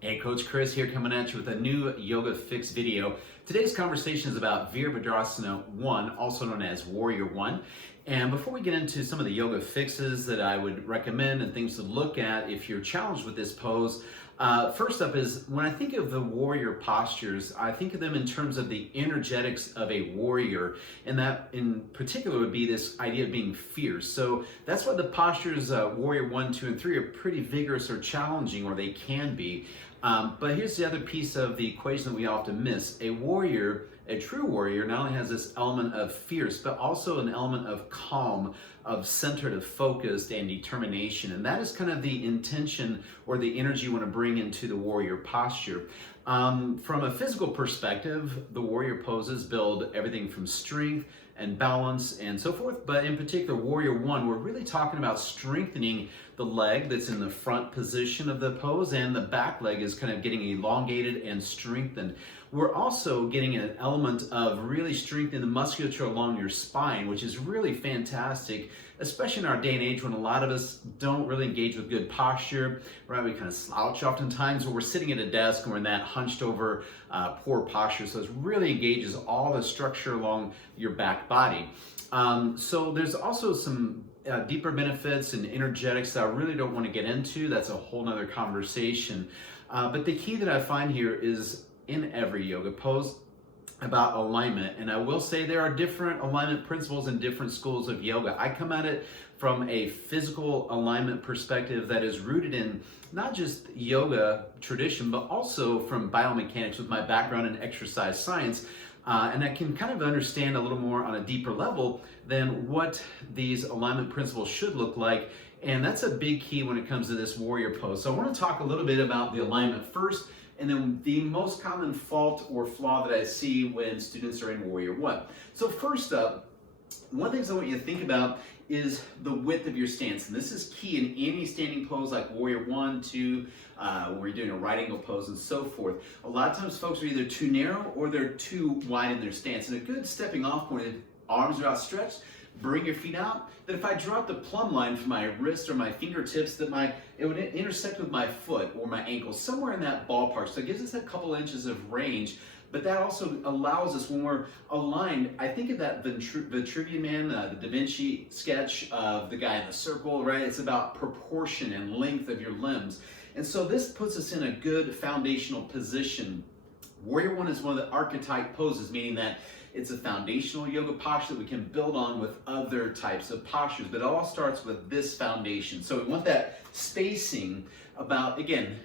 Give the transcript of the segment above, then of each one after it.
Hey, Coach Chris here coming at you with a new Yoga Fix video. Today's conversation is about Virabhadrasana 1, also known as Warrior 1. And before we get into some of the yoga fixes that I would recommend and things to look at if you're challenged with this pose, first up is when I think of the warrior postures, I think of them in terms of the energetics of a warrior, and that in particular would be this idea of being fierce. So that's why the postures Warrior 1, 2, and 3 are pretty vigorous or challenging, or they can be. But here's the other piece of the equation that we often miss. A warrior, a true warrior, not only has this element of fierce, but also an element of calm, of centered, of focused, and determination. And that is kind of the intention or the energy you want to bring into the warrior posture. From a physical perspective, the warrior poses build everything from strength and balance and so forth. But in particular, Warrior 1, we're really talking about strengthening the leg that's in the front position of the pose, and the back leg is kind of getting elongated and strengthened. We're also getting an element of really strengthening the musculature along your spine, which is really fantastic, especially in our day and age when a lot of us don't really engage with good posture, right? We kind of slouch oftentimes, or we're sitting at a desk and we're in that hunched over poor posture. So it really engages all the structure along your back body. So there's also some deeper benefits and energetics that I really don't want to get into. That's a whole nother conversation. But the key that I find here is in every yoga pose about alignment. And I will say there are different alignment principles in different schools of yoga. I come at it from a physical alignment perspective that is rooted in not just yoga tradition, but also from biomechanics with my background in exercise science. And I can kind of understand a little more on a deeper level than what these alignment principles should look like. And that's a big key when it comes to this warrior pose. So I want to talk a little bit about the alignment first, and then the most common fault or flaw that I see when students are in Warrior 1. So first up, one of the things I want you to think about is the width of your stance. And this is key in any standing pose like Warrior 1, 2, where you're doing a right angle pose and so forth. A lot of times folks are either too narrow or they're too wide in their stance. And a good stepping off point, if arms are outstretched, bring your feet out. That if I drop the plumb line from my wrist or my fingertips, that it would intersect with my foot or my ankle, somewhere in that ballpark. So it gives us a couple inches of range. But that also allows us, when we're aligned, I think of that Vitruvian Man, the Da Vinci sketch of the guy in the circle, right? It's about proportion and length of your limbs. And so this puts us in a good foundational position. Warrior 1 is one of the archetype poses, meaning that it's a foundational yoga posture that we can build on with other types of postures, but it all starts with this foundation. So we want that spacing about, again,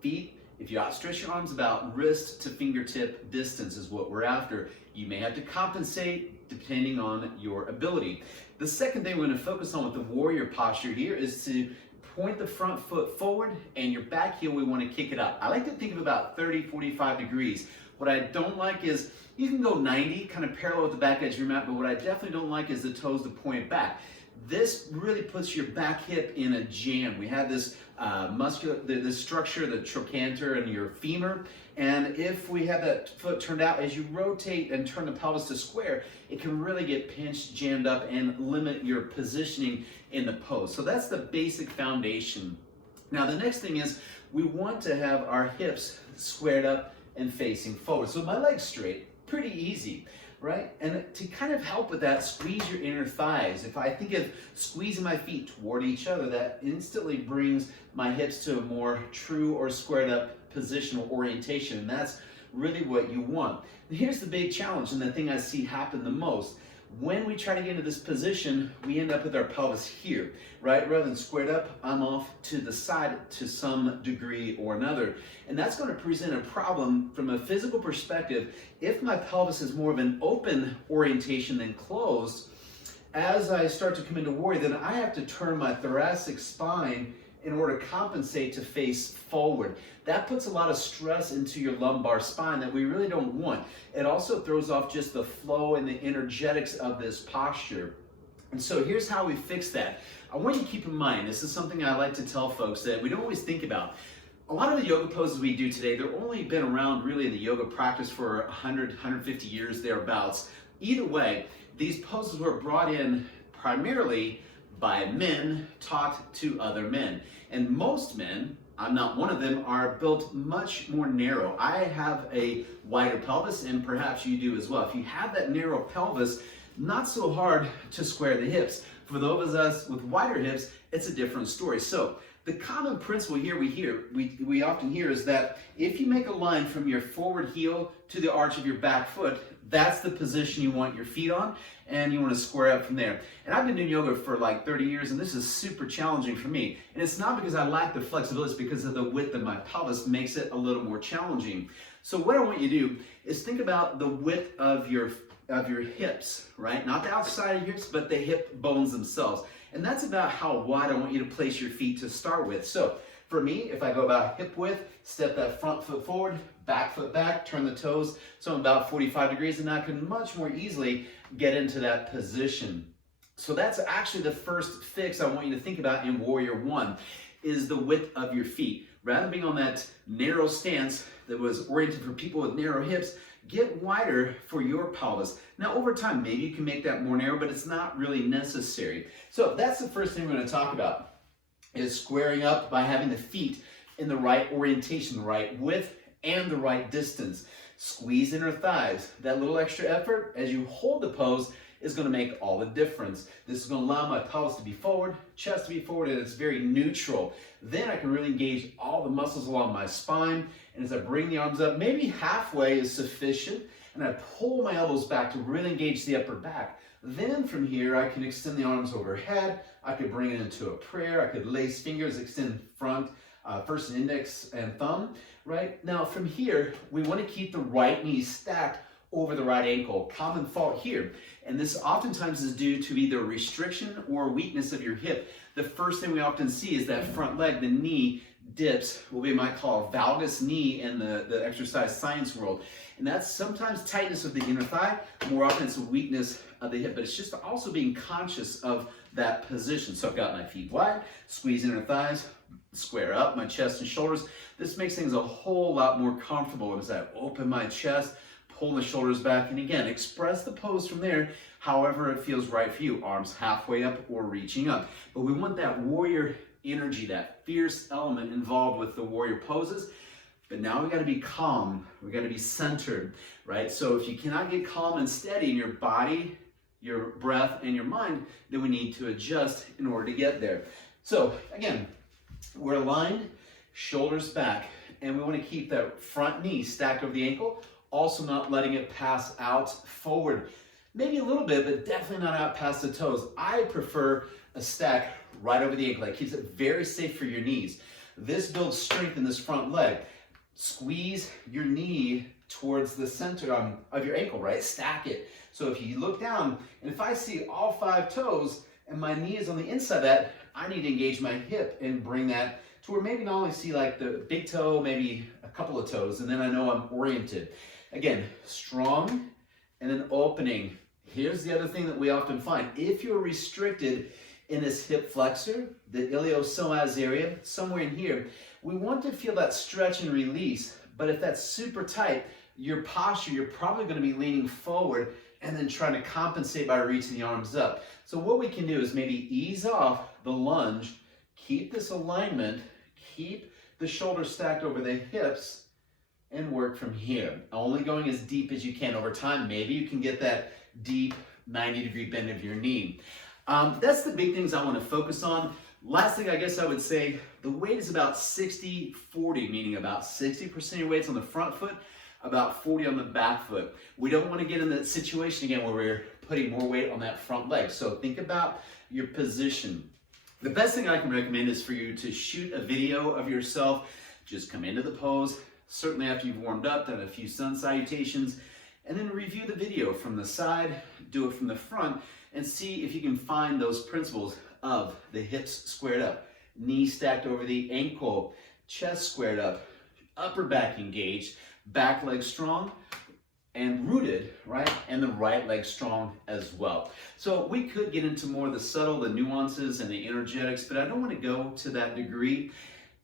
feet. If you outstretch your arms, about wrist to fingertip distance is what we're after. You may have to compensate depending on your ability. The second thing we're going to focus on with the warrior posture here is to point the front foot forward, and your back heel, we want to kick it up. I like to think of about 30, 45 degrees. What I don't like is, you can go 90, kind of parallel with the back edge of your mat, but what I definitely don't like is the toes to point back. This really puts your back hip in a jam. We have this this structure, the trochanter and your femur, and if we have that foot turned out, as you rotate and turn the pelvis to square, it can really get pinched, jammed up, and limit your positioning in the pose. So that's the basic foundation. Now the next thing is, we want to have our hips squared up and facing forward. So my legs straight, pretty easy, right? And to kind of help with that, squeeze your inner thighs. If I think of squeezing my feet toward each other, that instantly brings my hips to a more true or squared up positional orientation, and that's really what you want. And here's the big challenge, and the thing I see happen the most. When we try to get into this position, we end up with our pelvis here, right? Rather than squared up, I'm off to the side to some degree or another. And that's going to present a problem from a physical perspective. If my pelvis is more of an open orientation than closed, as I start to come into warrior, then I have to turn my thoracic spine in order to compensate to face forward. That puts a lot of stress into your lumbar spine that we really don't want. It also throws off just the flow and the energetics of this posture. And so here's how we fix that. I want you to keep in mind, this is something I like to tell folks that we don't always think about. A lot of the yoga poses we do today, they've only been around really in the yoga practice for 100, 150 years thereabouts. Either way, these poses were brought in primarily by men taught to other men. And most men, I'm not one of them, are built much more narrow. I have a wider pelvis, and perhaps you do as well. If you have that narrow pelvis, not so hard to square the hips. For those of us with wider hips, it's a different story. So the common principle here we often hear is that if you make a line from your forward heel to the arch of your back foot, that's the position you want your feet on, and you want to square up from there. And I've been doing yoga for like 30 years, and this is super challenging for me. And it's not because I lack the flexibility, it's because of the width of my pelvis makes it a little more challenging. So what I want you to do is think about the width of your hips, right? Not the outside of your hips, but the hip bones themselves. And that's about how wide I want you to place your feet to start with. So for me, if I go about hip width, step that front foot forward, back foot back, turn the toes, so I'm about 45 degrees, and I can much more easily get into that position. So that's actually the first fix I want you to think about in Warrior One, is the width of your feet. Rather than being on that narrow stance that was oriented for people with narrow hips, get wider for your pelvis. Now over time, maybe you can make that more narrow, but it's not really necessary. So that's the first thing we're going to talk about, is squaring up by having the feet in the right orientation, the right width, and the right distance. Squeeze inner thighs. That little extra effort as you hold the pose is going to make all the difference. This is going to allow my pelvis to be forward, chest to be forward, and it's very neutral. Then I can really engage all the muscles along my spine, and as I bring the arms up, maybe halfway is sufficient, and I pull my elbows back to really engage the upper back. Then from here, I can extend the arms overhead. I could bring it into a prayer. I could lace fingers, extend front, first index and thumb, right? Now from here, we want to keep the right knee stacked over the right ankle. Common fault here. And this oftentimes is due to either restriction or weakness of your hip. The first thing we often see is that front leg, the knee dips, what we might call a valgus knee in the exercise science world. And that's sometimes tightness of the inner thigh, more often it's a weakness of the hip, but it's just also being conscious of that position. So I've got my feet wide, squeeze inner thighs, square up my chest and shoulders. This makes things a whole lot more comfortable as I open my chest, pull the shoulders back, and again, express the pose from there, however it feels right for you. Arms halfway up or reaching up. But we want that warrior energy, that fierce element involved with the warrior poses. But now we got to be calm. We got to be centered, right? So if you cannot get calm and steady in your body, your breath, and your mind, then we need to adjust in order to get there. So again, we're aligned, shoulders back, and we want to keep that front knee stacked over the ankle, also not letting it pass out forward. Maybe a little bit, but definitely not out past the toes. I prefer a stack right over the ankle. That keeps it very safe for your knees. This builds strength in this front leg. Squeeze your knee towards the center of your ankle, right? Stack it. So if you look down, and if I see all 5 toes and my knee is on the inside of that, I need to engage my hip and bring that to where maybe not only see like the big toe, maybe a couple of toes, and then I know I'm oriented. Again, strong and then opening. Here's the other thing that we often find. If you're restricted in this hip flexor, the iliopsoas area, somewhere in here, we want to feel that stretch and release, but if that's super tight, your posture, you're probably going to be leaning forward and then trying to compensate by reaching the arms up. So what we can do is maybe ease off the lunge, keep this alignment, keep the shoulders stacked over the hips, and work from here. Only going as deep as you can over time. Maybe you can get that deep 90-degree bend of your knee. That's the big things I want to focus on. Last thing I guess I would say, the weight is about 60-40, meaning about 60% of your weight's on the front foot, about 40 on the back foot. We don't want to get in that situation again where we're putting more weight on that front leg. So think about your position. The best thing I can recommend is for you to shoot a video of yourself. Just come into the pose, certainly after you've warmed up, done a few sun salutations, and then review the video from the side, do it from the front, and see if you can find those principles of the hips squared up, knee stacked over the ankle, chest squared up, upper back engaged, back leg strong and rooted, right? And the right leg strong as well. So we could get into more of the subtle, the nuances and the energetics, but I don't want to go to that degree.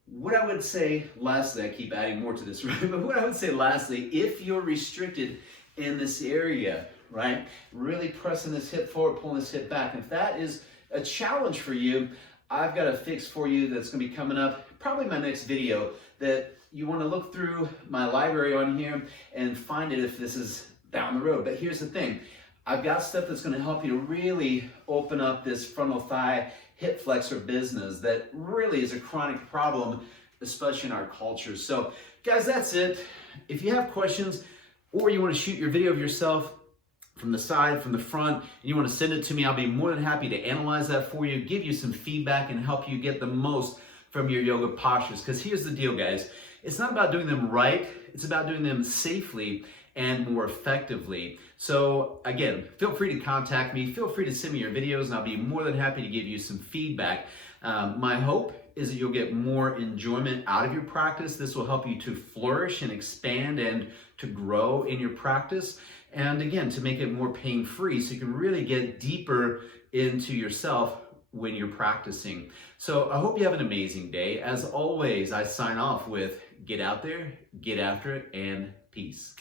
What I would say lastly, I keep adding more to this, right? But what I would say lastly, if you're restricted in this area, right? Really pressing this hip forward, pulling this hip back. If that is a challenge for you, I've got a fix for you that's going to be coming up probably my next video, that you want to look through my library on here and find it if this is down the road. But here's the thing. I've got stuff that's going to help you to really open up this frontal thigh hip flexor business that really is a chronic problem, especially in our culture. So guys, that's it. If you have questions or you want to shoot your video of yourself from the side, from the front, and you want to send it to me, I'll be more than happy to analyze that for you, give you some feedback, and help you get the most from your yoga postures. Because here's the deal, guys. It's not about doing them right. It's about doing them safely and more effectively. So again, feel free to contact me. Feel free to send me your videos, and I'll be more than happy to give you some feedback. My hope is that you'll get more enjoyment out of your practice. This will help you to flourish and expand and to grow in your practice. And again, to make it more pain-free so you can really get deeper into yourself when you're practicing. So I hope you have an amazing day. As always, I sign off with get out there, get after it, and peace.